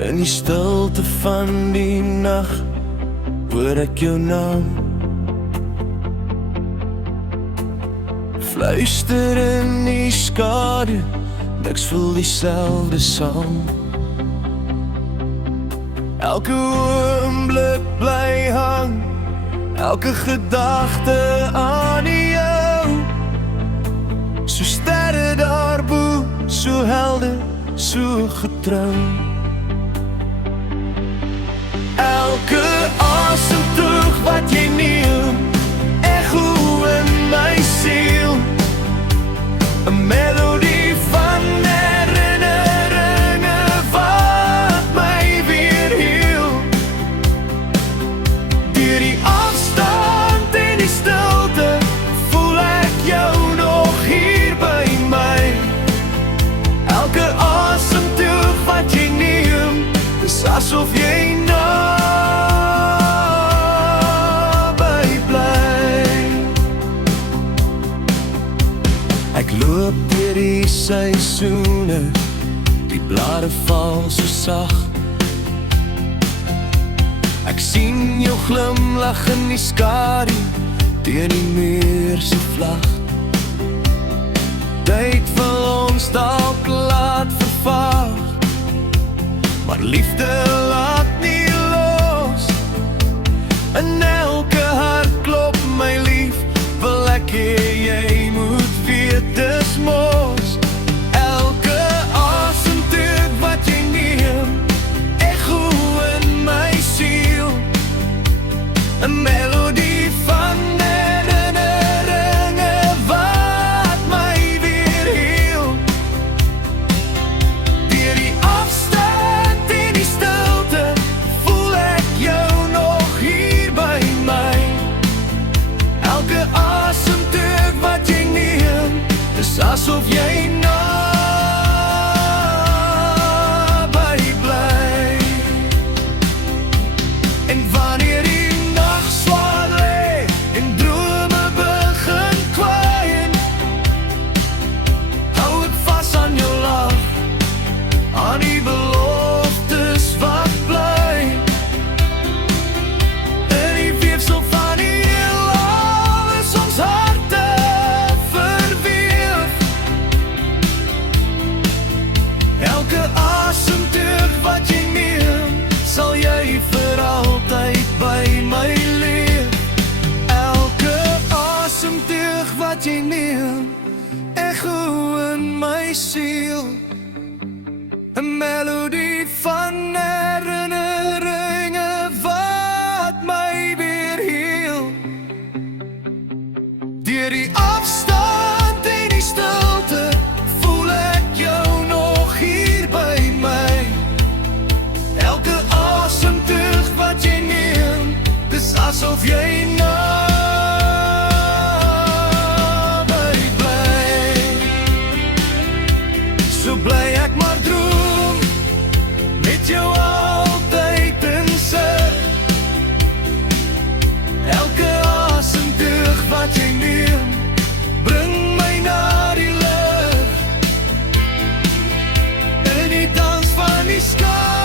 In die stilte van die nag hoor ek jou naam. Fluister in die skadu, niks voel dieselfde saam. Elke oomblik bly hang, elke gedagte aan jou. So sterre daarbo, so helder, so getrou. Elke asemteug wat jy neem, echo in my siel. 'n melodie van herinneringe wat my weer heel. Deur die afstand en die stilte voel ek jou nog hier by my. Elke asemteug wat jy neem, is asof jy naby bly. Ek loop deur die seisoene, die blare val so sag. Ek sien jou glimlag in die skadu, teen die muur se vlag. Tyd wil ons dalk laat vervaag, maar liefde laat nie los. In elke hartklop, my lief, wil ek hê jy moet weet dis mos. Elke asemteug wat jy neem, echo in my siel. 'n melodie van herinneringe wat my weer heel. Deur die afstand en die stilte voel ek jou nog hier by my. Elke asemteug wat jy neem, is asof jy naby bly. En wanneer die nag swaar lê en drome begin kwyn, hou ek vas aan jou lach, aan die beloftes wat bly. In die weefsel van die heelal is ons harte verweef. Elke asemteug wat jy neem, sal jy vir altyd by my leef. Elke asemteug wat jy neem, echo in my siel. 'n melodie van herinneringe wat my weer heel. Deur die afstand en die stilte voel ek jou nog hier by my. Elke asemteug wat jy neem, dis asof jy naby bly. So bly ek maar droom, met jou altyd in sig. Elke asemteug wat jy neem, bring my na die lig. In die dans van die skadu